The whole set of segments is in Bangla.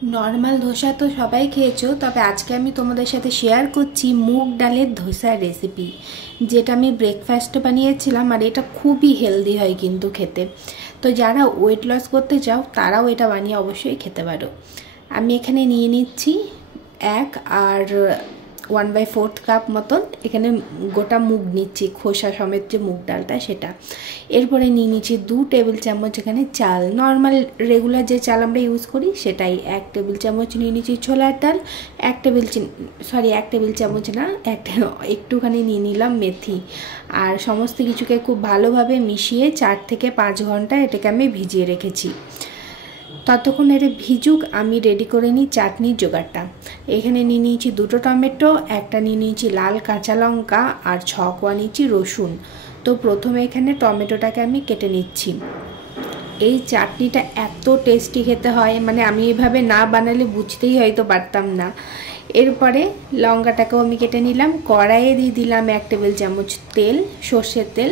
নর্মাল ধোসা তো সবাই খেয়েছো, তবে আজকে আমি তোমাদের সাথে শেয়ার করছি মুগ ডালের ধোসার রেসিপি, যেটা আমি ব্রেকফাস্টে বানিয়েছিলাম। আর এটা খুবই হেলদি হয় কিন্তু খেতে। তো যারা ওয়েট লস করতে চাও তারাও এটা বানিয়ে অবশ্যই খেতে পারো। আমি এখানে নিয়ে নিচ্ছি এক আর 1/4 কাপ মতন এখানে গোটা মুগ নিচ্ছি, খোসা সমেত যে মুগ ডালটা সেটা। এরপরে নিয়ে নিচ্ছি 2 টেবিল চামচ এখানে চাল, নর্মাল রেগুলার যে চাল আমরা ইউজ করি সেটাই। 1 টেবিল চামচ নিয়ে নিচ্ছি ছোলার ডাল, 1 টেবিল চামচ না, একটুখানি নিয়ে নিলাম মেথি। আর সমস্ত কিছুকে খুব ভালোভাবে মিশিয়ে 4 থেকে 5 ঘন্টা এটাকে আমি ভিজিয়ে রেখেছি। ততক্ষণ এটা ভিজুক, আমি রেডি করে নিই চাটনির জোগাড়টা। এখানে নিয়ে নিয়েছি 2টো টমেটো, একটা নিয়ে নিয়েছি লাল কাঁচা লঙ্কা আর 6 কোয়া নিয়েছি রসুন। তো প্রথমে এখানে টমেটোটাকে আমি কেটে নিচ্ছি। এই চাটনিটা এত টেস্টি খেতে হয়, মানে আমি এভাবে না বানালে বুঝতেই হয়তো পারতাম না। এরপরে লঙ্কাটাকেও আমি কেটে নিলাম, কড়াইয়ে দিয়ে দিলাম 1 টেবিল চামচ তেল, সর্ষের তেল।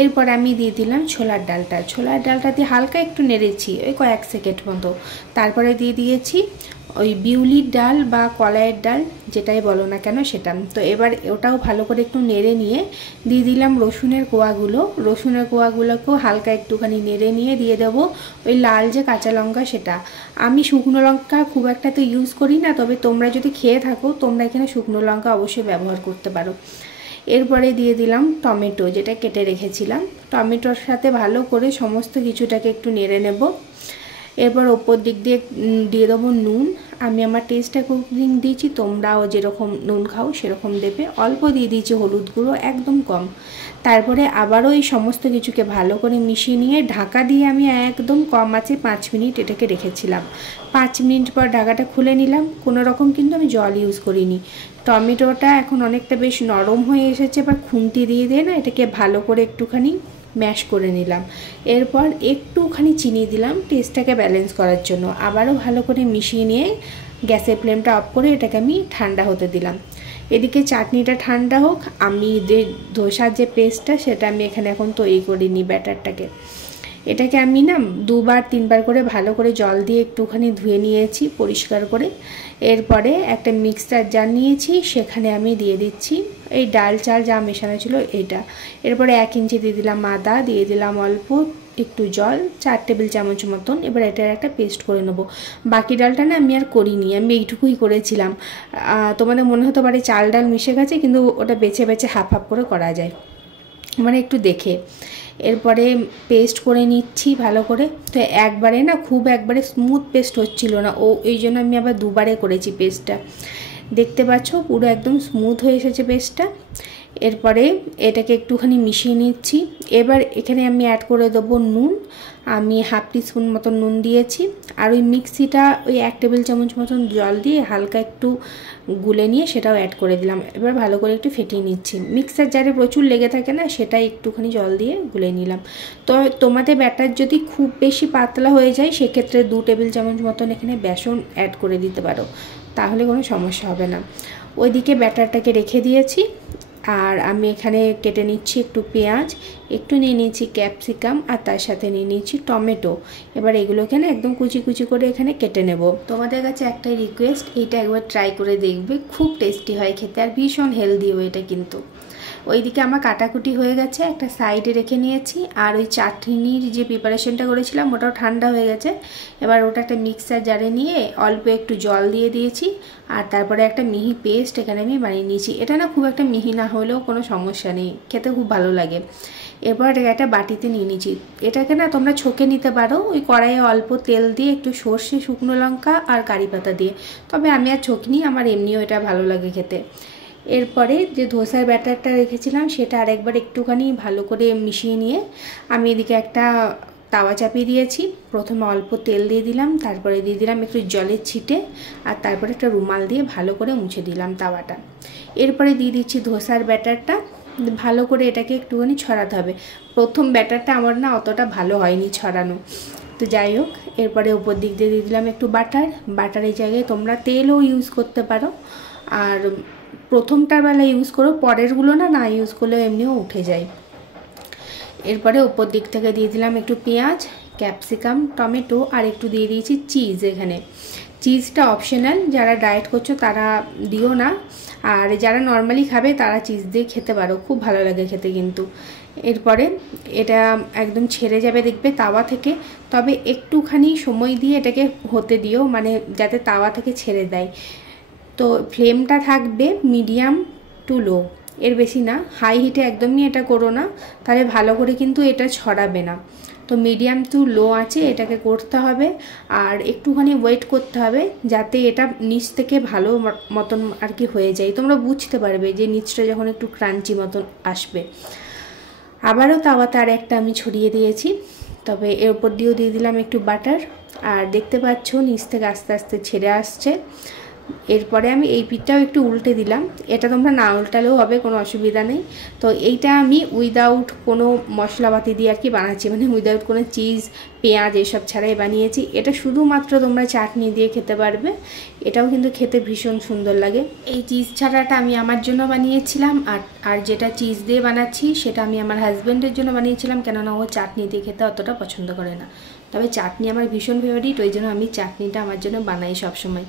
এরপর আমি দিয়ে দিলাম ছোলার ডালটা দিয়ে হালকা একটু নেড়েছি ওই কয়েক সেকেন্ড মতো। তারপরে দিয়ে দিয়েছি ওই বিউলির ডাল বা কলাইয়ের ডাল, যেটাই বলো না কেন সেটা। তো এবার ওটাও ভালো করে একটু নেড়ে নিয়ে দিয়ে দিলাম রসুনের কোয়াগুলোকেও হালকা একটুখানি নেড়ে নিয়ে দিয়ে দেবো ওই লাল যে কাঁচা লঙ্কা সেটা। আমি শুকনো লঙ্কা খুব একটা তো ইউজ করি না, তবে তোমরা যদি খেয়ে থাকো তোমরা এখানে শুকনো লঙ্কা অবশ্যই ব্যবহার করতে পারো। এরপরে দিয়ে দিলাম টমেটো, যেটা কেটে রেখেছিলাম। টমেটোর সাথে ভালো করে সমস্ত কিছুটাকে একটু নেড়ে নেব। এরপর ওপর দিক দিয়ে দিয়ে দেবো নুন। আমি আমার টেস্ট অ্যাকর্ডিং দিয়েছি, তোমরাও যেরকম নুন খাও সেরকম দেবে। অল্প দিয়ে দিয়েছি হলুদ গুঁড়ো, একদম কম। তারপরে আবারও এই সমস্ত কিছুকে ভালো করে মিশিয়ে নিয়ে ঢাকা দিয়ে আমি একদম কম আঁচে 5 মিনিট এটাকে রেখেছিলাম। 5 মিনিট পর ঢাকাটা খুলে নিলাম। কোনো রকম কিন্তু আমি জল ইউজ করিনি। টমেটোটা এখন অনেকটা বেশ নরম হয়ে এসেছে, এবার খুন্তি দিয়ে না এটাকে ভালো করে একটুখানি ম্যাশ করে নিলাম। এরপর একটুখানি চিনি দিলাম টেস্টটাকে ব্যালেন্স করার জন্য। আবারও ভালো করে মিশিয়ে নিয়ে গ্যাসের ফ্লেমটা অফ করে এটাকে আমি ঠান্ডা হতে দিলাম। এদিকে চাটনিটা ঠান্ডা হোক, আমি যে ধোসার যে পেস্টটা সেটা আমি এখানে এখন তৈরি করে নিই ব্যাটারটাকে। এটাকে আমি না 2-3 বার করে ভালো করে জল দিয়ে একটুখানি ধুয়ে নিয়েছি পরিষ্কার করে। এরপরে একটা মিক্সচার জার নিয়েছি, সেখানে আমি দিয়ে দিচ্ছি এই ডাল চাল যা মেশানো ছিল এইটা। এরপরে 1 ইঞ্চি দিয়ে দিলাম আদা, দিয়ে দিলাম অল্প একটু জল, 4 টেবিল চামচ মতন। এবার এটার একটা পেস্ট করে নেবো। বাকি ডালটা না আমি আর করিনি, আমি এইটুকুই করেছিলাম। তোমাদের মনে হতে পারে চাল ডাল মিশে গেছে, কিন্তু ওটা বেছে বেছে হাফ হাফ করে করা যায়, মানে একটু দেখে। এরপরে পেস্ট করে নিচ্ছি ভালো করে। তো একবারে না খুব একবারে স্মুথ পেস্ট হচ্ছিল না, এই জন্য আমি আবার 2বারে করেছি পেস্টটা। দেখতে পাচ্ছ পুরো একদম স্মুথ হয়ে এসেছে পেস্টটা। এরপরে এটাকে একটুখানি মিশিয়ে নিচ্ছি। এবার এখানে আমি অ্যাড করে দেবো নুন। আমি হাফ টিস্পুন মতন নুন দিয়েছি। আর ওই মিক্সিটা ওই 1 টেবিল চামচ মতন জল দিয়ে হালকা একটু গুলে নিয়ে সেটাও অ্যাড করে দিলাম। এবার ভালো করে একটু ফেটিয়ে নিচ্ছি। মিক্সার জারে প্রচুর লেগে থাকে না, সেটাই একটুখানি জল দিয়ে গুলে নিলাম। তো তোমাদের ব্যাটার যদি খুব বেশি পাতলা হয়ে যায় সেক্ষেত্রে 2 টেবিল চামচ মতন এখানে বেসন অ্যাড করে দিতে পারো, তাহলে কোনো সমস্যা হবে না। ওইদিকে ব্যাটারটাকে রেখে দিয়েছি। আর আমি এখানে কেটে নিচ্ছি একটু পেঁয়াজ, একটু নিয়ে নিচ্ছি ক্যাপসিকাম, আর তার সাথে নিয়ে নিচ্ছি টমেটো। এবার এগুলোকে না একদম কুচি কুচি করে এখানে কেটে নেব। তোমাদের কাছে একটাই রিকোয়েস্ট, এইটা একবার ট্রাই করে দেখবে, খুব টেস্টি হয় খেতে আর ভীষণ হেলদিও এটা কিন্তু। ওইদিকে আমার কাটাকুটি হয়ে গেছে, একটা সাইডে রেখে নিয়েছি। আর ওই চাটনির যে প্রিপারেশনটা করেছিলাম ওটাও ঠান্ডা হয়ে গেছে। এবার ওটা একটা মিক্সার জারে নিয়ে অল্প একটু জল দিয়ে দিয়েছি। আর তারপরে একটা মিহি পেস্ট এখানে আমি বানিয়ে নিয়েছি। এটা না খুব একটা মিহি না হলেও কোনো সমস্যা নেই, খেতে খুব ভালো লাগে। এরপর একটা বাটিতে নিয়ে নিয়েছি। এটাকে না তোমরা ছকে নিতে পারো ওই কড়াইয়ে অল্প তেল দিয়ে, একটু সর্ষে, শুকনো লঙ্কা আর কারি পাতা দিয়ে। তবে আমি আর ছকনি, আমার এমনিও এটা ভালো লাগে খেতে। এরপরে যে ধোসার ব্যাটারটা রেখেছিলাম সেটা আরেকবার একটুখানি ভালো করে মিশিয়ে নিয়ে আমি এদিকে একটা তাওয়া চাপিয়ে দিয়েছি। প্রথমে অল্প তেল দিয়ে দিলাম, তারপরে দিয়ে দিলাম একটু জলের ছিটে, আর তারপরে একটা রুমাল দিয়ে ভালো করে মুছে দিলাম তাওয়াটা। এরপরে দিয়ে দিচ্ছি ধোসার ব্যাটারটা। ভালো করে এটাকে একটুখানি ছড়াতে হবে। প্রথম ব্যাটারটা আমার না অতটা ভালো হয়নি ছড়ানো, তো যাই হোক। এরপরে উপর দিক দিয়ে দিয়ে দিলাম একটু বাটারের জায়গায় তোমরা তেলও ইউজ করতে পারো। আর প্রথমটার বেলা ইউজ করো, পরেরগুলো না ইউজ করলেও এমনিও উঠে যায়। এরপরে উপর দিক থেকে দিয়ে দিলাম একটু পেঁয়াজ, ক্যাপসিকাম, টমেটো, আর একটু দিয়ে দিয়েছি চিজ। এখানে চিজটা অপশনাল, যারা ডায়েট করছো তারা দিও না, আর যারা নর্মালি খাবে তারা চিজ দিয়ে খেতে পারো, খুব ভালো লাগে খেতে কিন্তু। এরপরে এটা একদম ছেড়ে যাবে দেখবে তাওয়া থেকে, তবে একটুখানি সময় দিয়ে এটাকে হতে দিও, মানে যাতে তাওয়া থেকে ছেড়ে দেয়। তো ফ্লেমটা থাকবে মিডিয়াম টু লো, এর বেশি না। হাই হিটে একদমই এটা করো না, তাহলে ভালো করে কিন্তু এটা ছড়াবে না। তো মিডিয়াম টু লো আছে এটাকে করতে হবে, আর একটুখানি ওয়েট করতে হবে যাতে এটা নিচ থেকে ভালো মতন আর কি হয়ে যায়। তোমরা বুঝতে পারবে যে নিচটা যখন একটু ক্রাঞ্চি মতন আসবে। আবারও তাওয়াতে আর একটা আমি ছড়িয়ে দিয়েছি, তবে এর উপর দিয়েও দিয়ে দিলাম একটু বাটার, আর দেখতে পাচ্ছ নিচ থেকে আস্তে আস্তে ছেড়ে আসছে। এরপরে আমি এই পিঠটাও একটু উল্টে দিলাম, এটা তোমরা না উল্টালেও হবে, কোনো অসুবিধা নেই। তো এইটা আমি উইদাউট কোনো মশলাপাতি দিয়ে আর কি বানাচ্ছি, মানে উইদাউট কোনো চিজ পেঁয়াজ এসব ছাড়াই বানিয়েছি। এটা শুধুমাত্র তোমরা চাটনি দিয়ে খেতে পারবে, এটাও কিন্তু খেতে ভীষণ সুন্দর লাগে। এই চিজ ছাড়াটা আমি আমার জন্য বানিয়েছিলাম, আর যেটা চিজ দিয়ে বানাচ্ছি সেটা আমি আমার হাজব্যান্ডের জন্য বানিয়েছিলাম, কেননা ও চাটনি দিয়ে খেতে অতটা পছন্দ করে না। তবে চাটনি আমার ভীষণ ফেভারিট, ওই জন্য আমি চাটনিটা আমার জন্য বানাই সবসময়।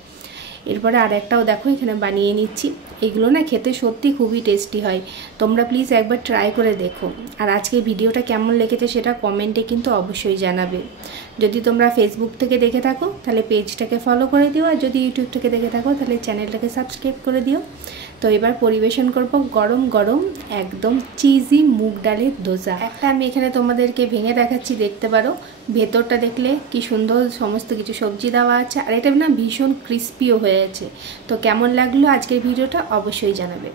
এরপরে আর একটাও দেখো এখানে বানিয়ে নিচ্ছি। এগুলো না খেতে সত্যি খুবই টেস্টি হয়, তোমরা প্লিজ একবার ট্রাই করে দেখো। আর আজকের ভিডিওটা কেমন লেগেছে সেটা কমেন্টে কিন্তু অবশ্যই জানাবে। যদি তোমরা ফেসবুক থেকে দেখে থাকো তাহলে পেজটাকে ফলো করে দিও, আর যদি ইউটিউব থেকে দেখে থাকো তাহলে চ্যানেলটাকে সাবস্ক্রাইব করে দিও। তো এবার পরিবেশন করব গরম গরম একদম চিজি মুগ ডালের ধোসা। একটা আমি এখানে তোমাদেরকে ভেঙে দেখাচ্ছি, দেখতে পারো ভেতরটা দেখলে কি সুন্দর সমস্ত কিছু সবজি দেওয়া আছে, আর এটা না ভীষণ ক্রিস্পিও হয়েছে। তো কেমন লাগলো আজকের ভিডিওটা অবশ্যই জানাবে।